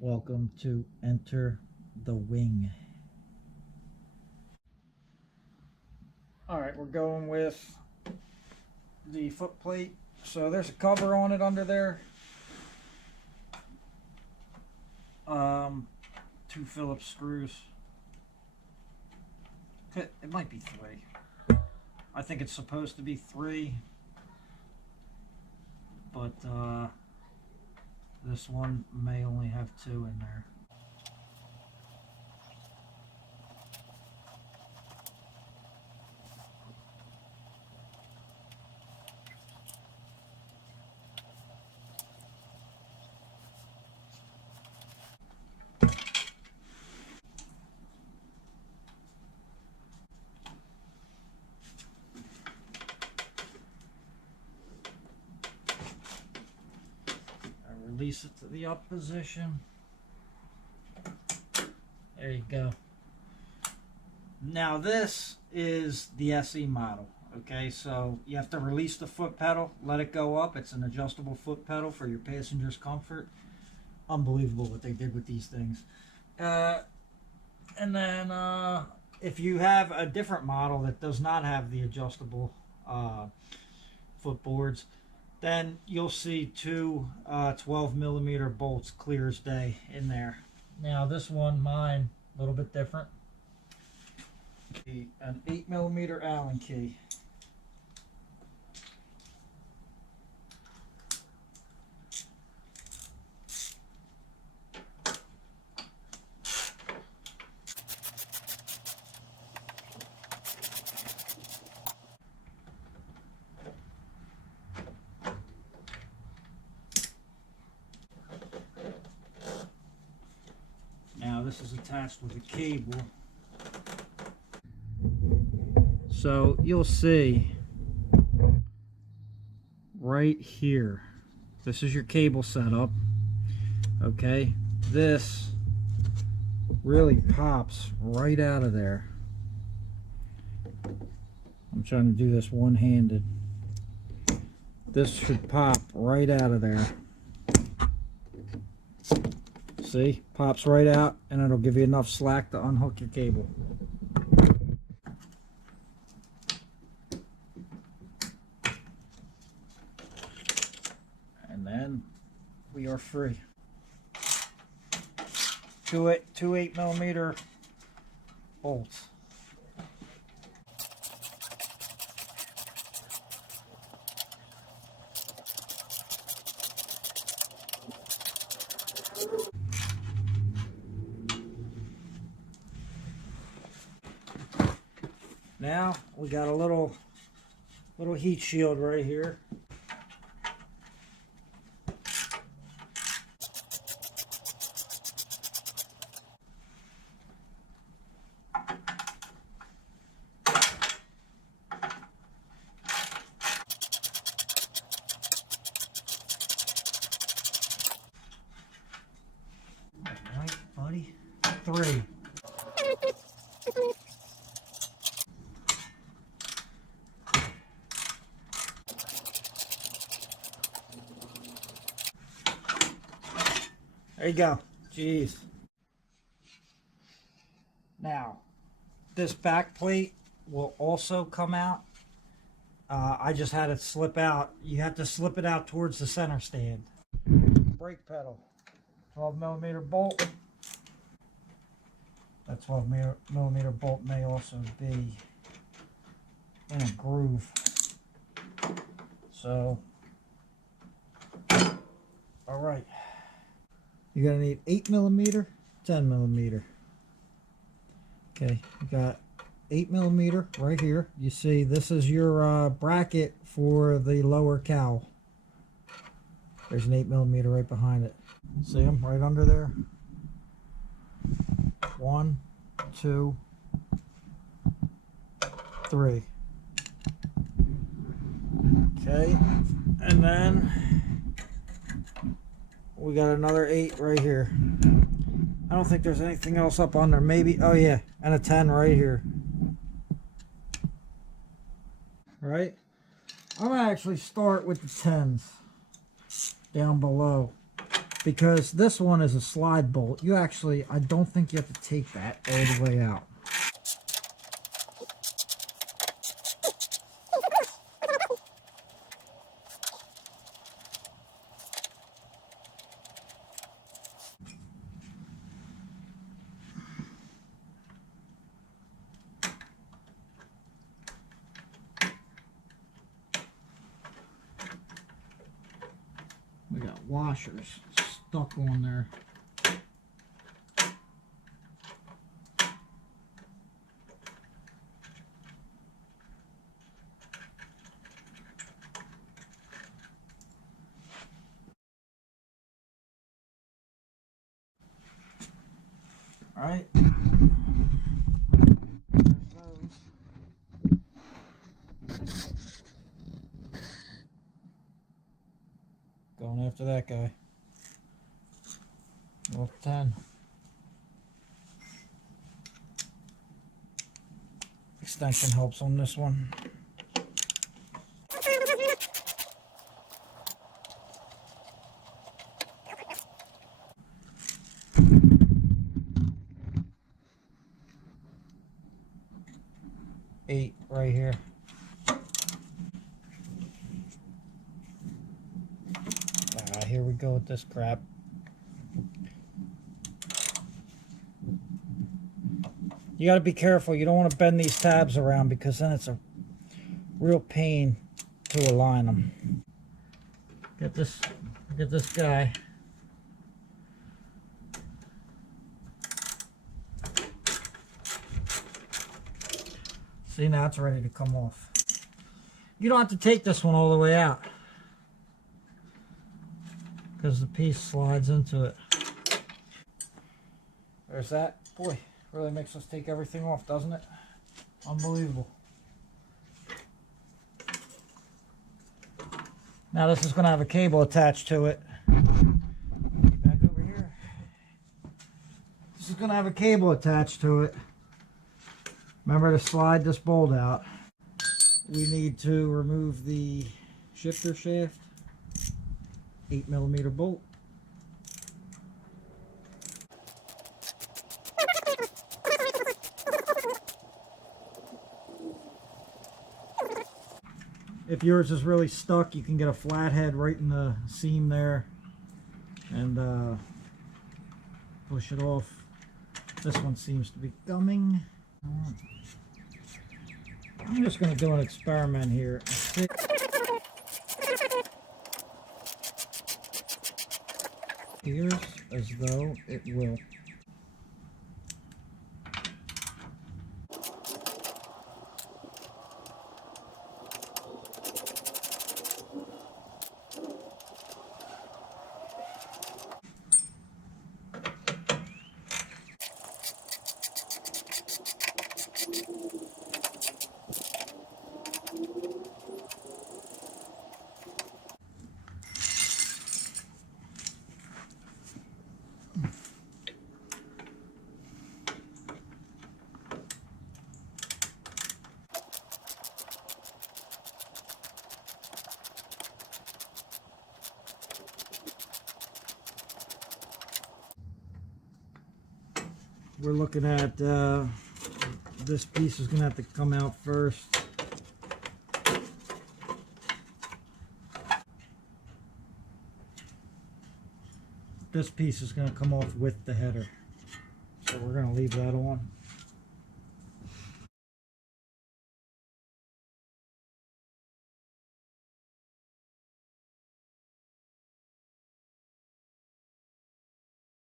Welcome to Enter the Wing. Alright, we're going with the foot plate. So there's a cover on it under there. 2 Phillips screws. It might be 3. I think it's supposed to be 3. But this one may only have 2 in there. Release it to the up position. There you go. Now this is the SE model. Okay, so you have to release the foot pedal, let it go up. It's an adjustable foot pedal for your passenger's comfort. Unbelievable what they did with these things. And then if you have a different model that does not have the adjustable footboards, then you'll see 2 12mm bolts clear as day in there. Now this one, mine, a little bit different. An 8mm Allen key. Now this is attached with a cable. So you'll see right here, this is your cable setup. Okay, this really pops right out of there. I'm trying to do this one-handed. This should pop right out of there. See, pops right out, and it'll give you enough slack to unhook your cable. And then we are free. Two 8mm bolts. Now we got a little heat shield right here. All right, buddy. 3. There you go. Jeez. Now, this back plate will also come out. I just had it slip out. You have to slip it out towards the center stand. Brake pedal. 12mm bolt. That 12mm bolt may also be in a groove. So, all right. You're going to need 8mm, 10mm. Okay, you got 8mm right here. You see, this is your bracket for the lower cowl. There's an 8mm right behind it. See them right under there? 1, 2, 3. Okay, and then we got another 8 right here. I don't think there's anything else up on there. Maybe, oh yeah, and a 10 right here. Right? I'm gonna actually start with the 10s down below. because this one is a slide bolt. You actually, I don't think you have to take that all the way out. We got washers stuck on there. All right. Going after that guy. Well, 10. Extension helps on this one. Eight right here. Here we go with this crap. You got to be careful. You don't want to bend these tabs around because then it's a real pain to align them. Get this guy. See, now it's ready to come off. You don't have to take this one all the way out because the piece slides into it. There's that. Boy, really makes us take everything off, doesn't it? Unbelievable. Now this is going to have a cable attached to it. Back over here. This is going to have a cable attached to it. Remember to slide this bolt out. We need to remove the shifter shaft. 8mm bolt. If yours is really stuck, you can get a flathead right in the seam there and push it off. This one seems to be gumming. I'm just going to do an experiment here. Appears as though it will. We're looking at this piece is going to have to come out first. This piece is going to come off with the header, so we're going to leave that on.